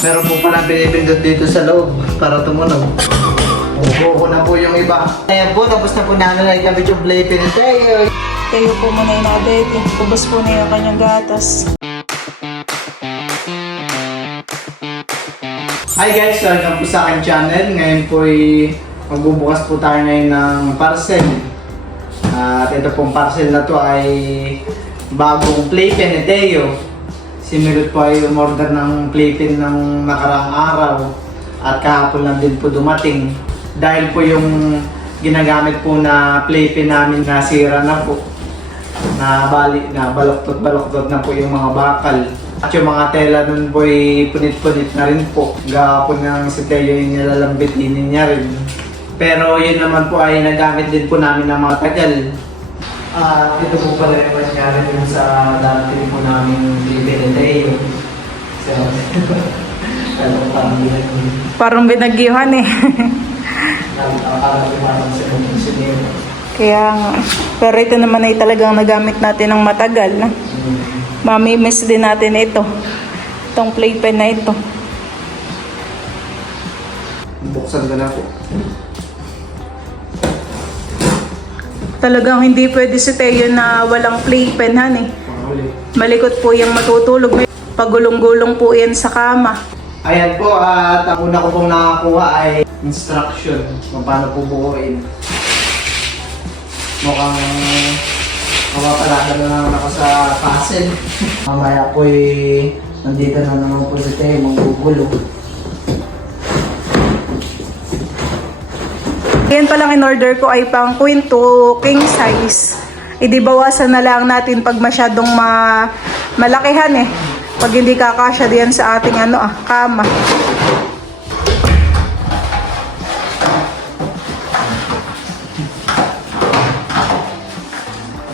Meron po pala pinipindot dito sa loob para tumunog. Buko na po yung iba. Ayan po, tapos na po namin nagkabit yung playpen ni Teo. Tayo po muna yung nakadete. Ubos po na yung kanyang gatas. Hi guys, welcome po sa aking channel. Ngayon po ay magbubukas po tayo ngayon ng parcel. At ito pong parcel na to ay bagong playpen ni Teo. Si Milot po ay umorder ng playpen ng nakaraang araw. At kahapon lang din po dumating. Dahil po yung ginagamit po na playpen namin nasira na po. Baloktot na po yung mga bakal. At yung mga tela nun po ay punit-punit na rin po. Gahapon ng si Teo yung nilalambitinin niya rin. Pero yun naman po ay nagamit din po namin ng mga tagal. Ito po pala yung nangyari dun sa darating po namin playpen ni Teo. So, Parang binagyuhan eh. Kaya nga. Pero ito naman ay talagang nagamit natin ng matagal. Mamimiss din natin ito. Itong playpen na ito. Buksan ko na po. Talagang hindi pwede si Teo na walang playpen, han eh. Malikot po yung matutulog. May pagulong-gulong po yan sa kama. Ayan po, at ang una ko pong nakakuha ay instruction kung paano po buuin. Mukhang mapapalala na naman ako sa puzzle. Mamaya po nandito na naman po si Teo, maggugulo. Yan palang in-order ko ay pang queen to king size. Idibawasan na lang natin pag masyadong malakihan eh. Pag hindi kakasya diyan sa ating kama.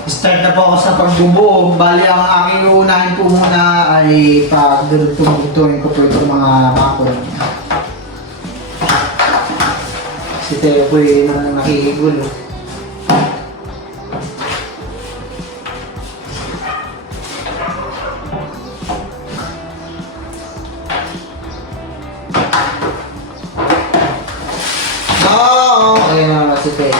Start na po ako sa pagbubuo. Bali, ang aking uunahin po muna ay tumutungin ko po itong mga bakol. Si Teo po nakikigulo. Okay na si Teo.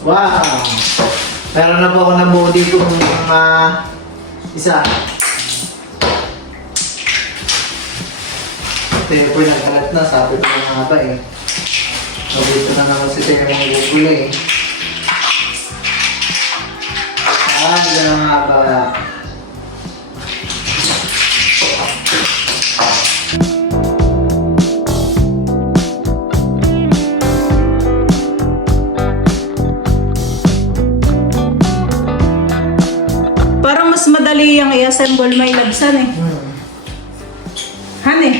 Wow! Meron na po ako nabuo dito ng mga isa. Teo po nagkalat na, sabi ko nga ba eh. Dito na naman si Teo mga gugula eh. Dito na nga ba. Parang mas madali yung i-assemble may labsan eh. Han eh.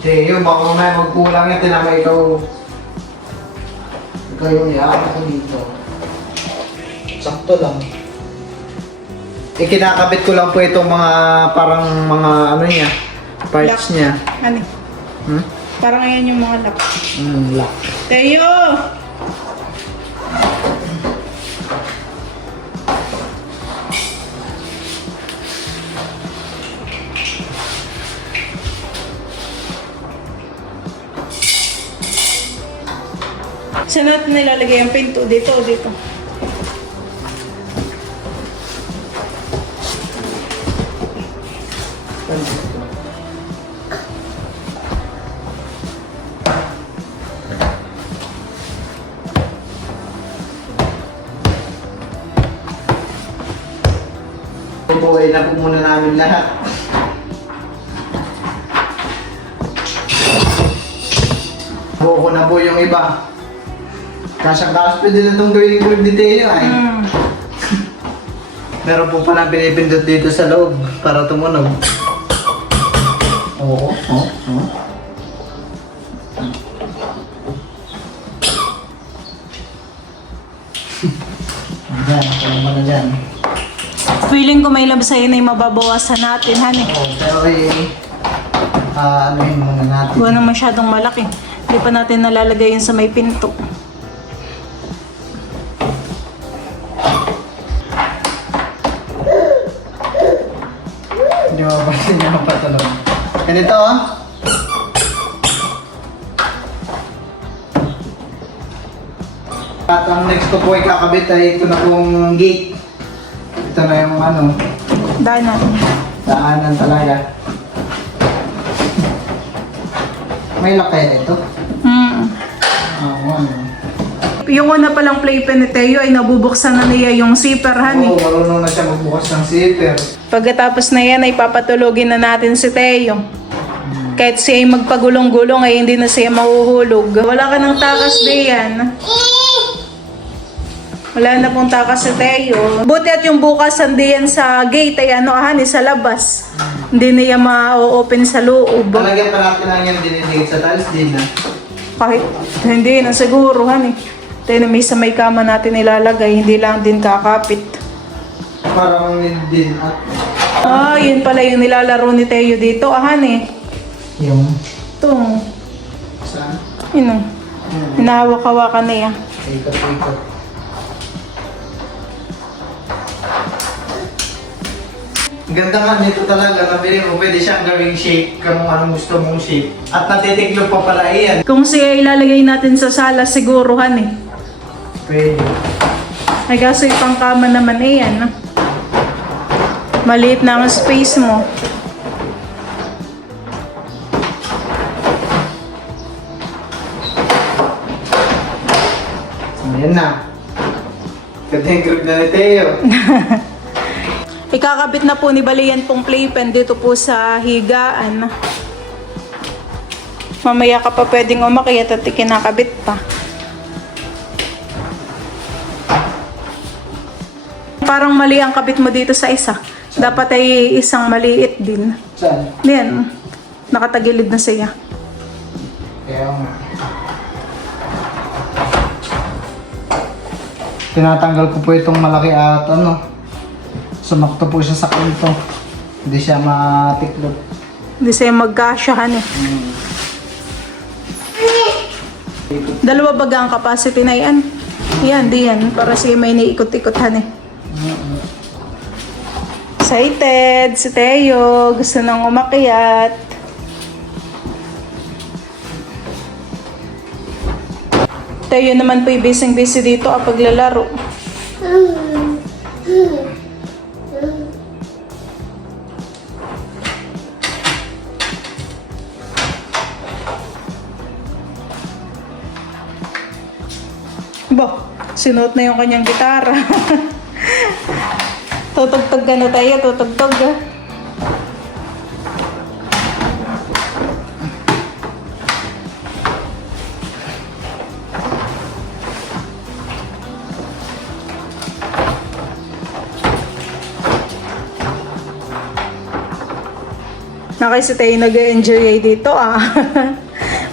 Teo, baka mamaya magkulang yan, tinama ikaw yung iaan ko dito. Sakto lang. Kinakabit ko lang po itong mga parang mga niya, parts Lock. niya. Han eh. Parang ayan yung mga lock. Lock. Teo! Saan natin nilalagay ang pinto? Dito. Bubuhay na po muna namin lahat. Buko na po yung iba. Kasyang-kasyang pwede na itong gawin yung group detail ay. Meron po pala pinipindot dito sa loob para tumunog. Oo. Ayan, kaya mo na dyan. Feeling ko may labsayin na yung mababawasan natin, honey. Oh, pero anuhin muna natin. Huwag na masyadong malaki. Hindi pa natin nalalagay yun sa may pinto. Hindi mo ba niya mapatulog? Ganito oh. At ang next ko po ay kakabit ay ito na pong gate. Ito na yung ano, Daanan. daanan talaga. May lock kaya ito? Oo, ano. Yung una palang playpen ni Teo ay nabubuksan na niya yung zipper, honey. Oo, marunong na siya magbukas ng zipper. Pagkatapos na yan ay papatulogin na natin si Teo. Kahit siya ay magpagulong-gulong ay hindi na siya mahuhulog. Wala ka ng takas diyan. Wala na pong takas si Teo. Buti at yung bukasan diyan sa gate ay ano, honey, sa labas. Hindi niya ma-open sa loob. Talagyan pa natin lang yan dinidikit sa tiles din na. Kahit hindi na siguro, honey. Tayo na may sa may kama natin ilalagay, hindi lang din kakapit. Parang din at Ah, yun pala yung nilalaro ni Teo dito, honey. yung Itong, saan? yun o. Hinahawak-hawakan niya. Ikot-ikot. Ang ganda nga nito talaga, nabili mo, pwede siyang gawing shape kung anong gusto mong shape. At natitiklop pa pala iyan. Kung siya ilalagay natin sa sala, siguro, honey. Pwede. Ay, kaso yung pangkama naman iyan. Maliit na ang space mo. Ayan na. Ganda yung group na ni Teo. Ikakabit na po ni Balian pong playpen dito po sa higaan. Mamaya ka pa pwedeng umakyat at ikinakabit pa. Parang mali ang kabit mo dito sa isa. Dapat ay isang maliit din. Saan? Yan. Nakatagilid na siya. Kaya nga. Tinatanggal ko po itong malaki at ano, sumakto po siya sa kanto. Hindi siya matiklop. Hindi siya magkasyahan eh. Dalawa baga ang capacity na yan. Yan, di yan. Para siya may naikot-ikotan eh. Excited si Teo. Gusto nang umakyat. Teo naman po busy dito ang paglalaro. Ba, sinuot na yung kanyang gitara. Tutugtog ka na tayo, tutugtog ah. Nakay si Teo nag-enjoy dito ah.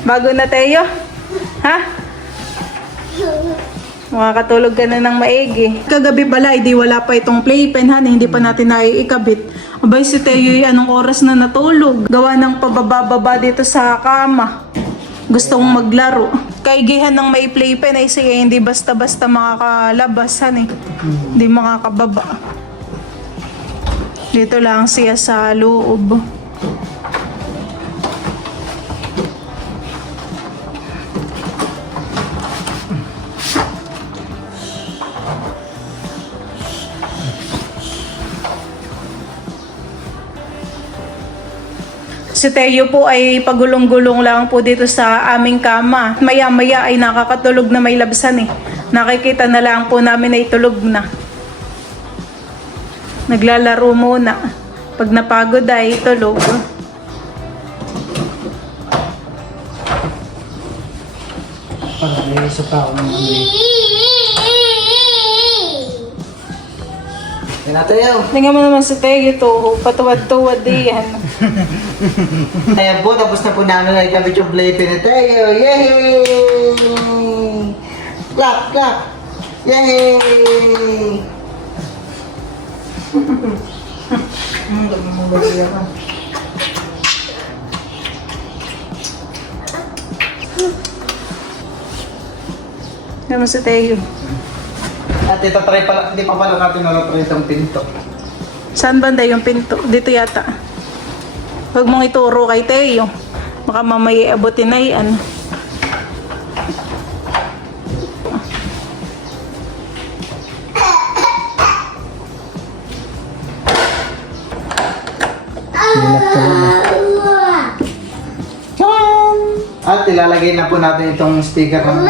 Bago na Teo? Ha? Makakatulog ka na ng maigi. Kagabi pala, hindi wala pa itong playpen, han. Hindi pa natin naiikabit. Abay si Teo, anong oras na natulog? Gawa ng pababa-baba dito sa kama. Gustong maglaro. Kaigihan ng may playpen ay siya hindi basta-basta makakalabas, han eh. Hindi makakababa. Dito lang siya sa loob. Si Teo po ay pagulong-gulong lang po dito sa aming kama. Maya-maya ay nakakatulog na may labsan eh. Nakikita na lang po namin na itulog na. Naglalaro muna. Pag napagod ay tulog. Parang may isa pa ako ng Yan na Teo. Tingnan mo naman si Teo ito. Patuwad-tuwad yan. Ayan po, tapos na po namin na ikabit yung playpen ni Teo. Yay! Clap, clap! Yay! Naman si Teo. At ito try pala, hindi pa pala natin na-try itong pinto. Saan banda yung pinto? Dito yata. Huwag mong ituro kay Teo. Baka mamaya abutin na yan. At ilalagay na po natin itong sticker ng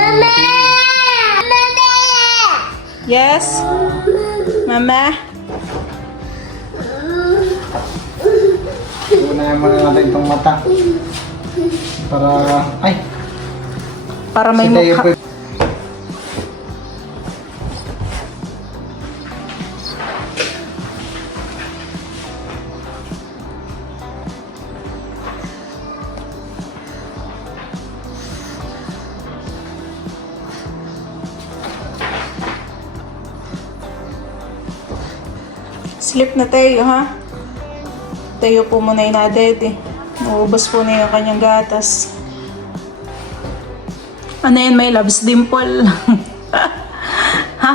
Yes? Mama? Unahin muna natin itong mata. Para, ay, Para may si Teo mukha. po- Sleep na Teo, ha? Teo po muna yung nadede. Naubos po na yung kanyang gatas. Ano yan, may loves dimple? Ha?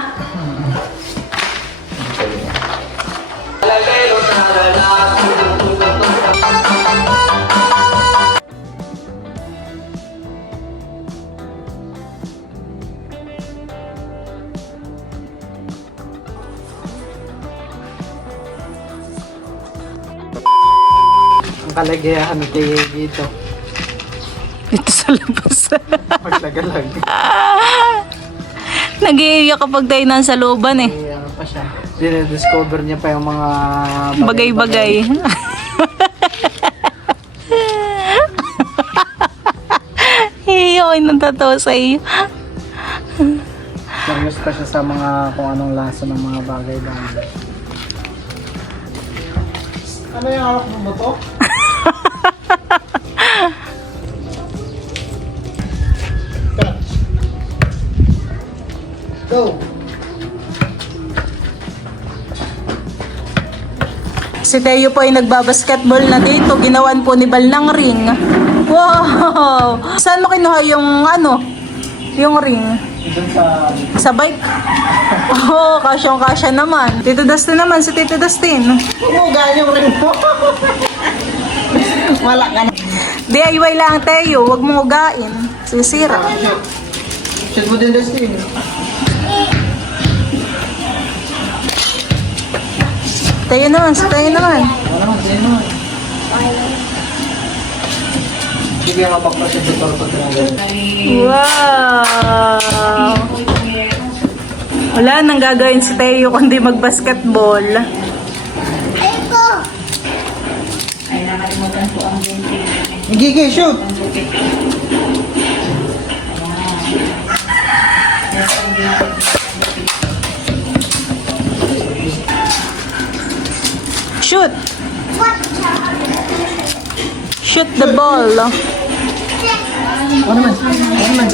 ang kalagayahan ni Teo dito. Dito sa labas. Maglagalag. Nag-iiyak kapag tayo nasa looban eh. Kaya ano pa siya. Dinidiscover niya pa yung mga Bagay-bagay. Ako'y natatawa sa iyo. Serious pa siya sa mga kung anong lasa ng mga bagay-bagay. Ano yung hawak mo to? Go! Si Teo po ay nagbabasketball na dito. Ginawan po ni Bal ng ring. Wow! Saan mo kinuha yung ano? Yung ring? Doon sa... Sa bike? Oo, kasyong-kasya naman. Tito Dustin naman, si Tito Dustin. Umuga yung ring mo! Wala ka na. DIY lang, Teo. Huwag mong ugain. Sisira. Shoot. Shoot mo din, Dustin. Teo naman, si Teo naman. Wala naman, sa'yo naman. Hindi ka mapapasya sa torpag na Wow! Wala nang gagawin si Teo kundi mag-basketball. Gigi, shoot! Shoot! Shoot the ball. Ano naman? Ano naman?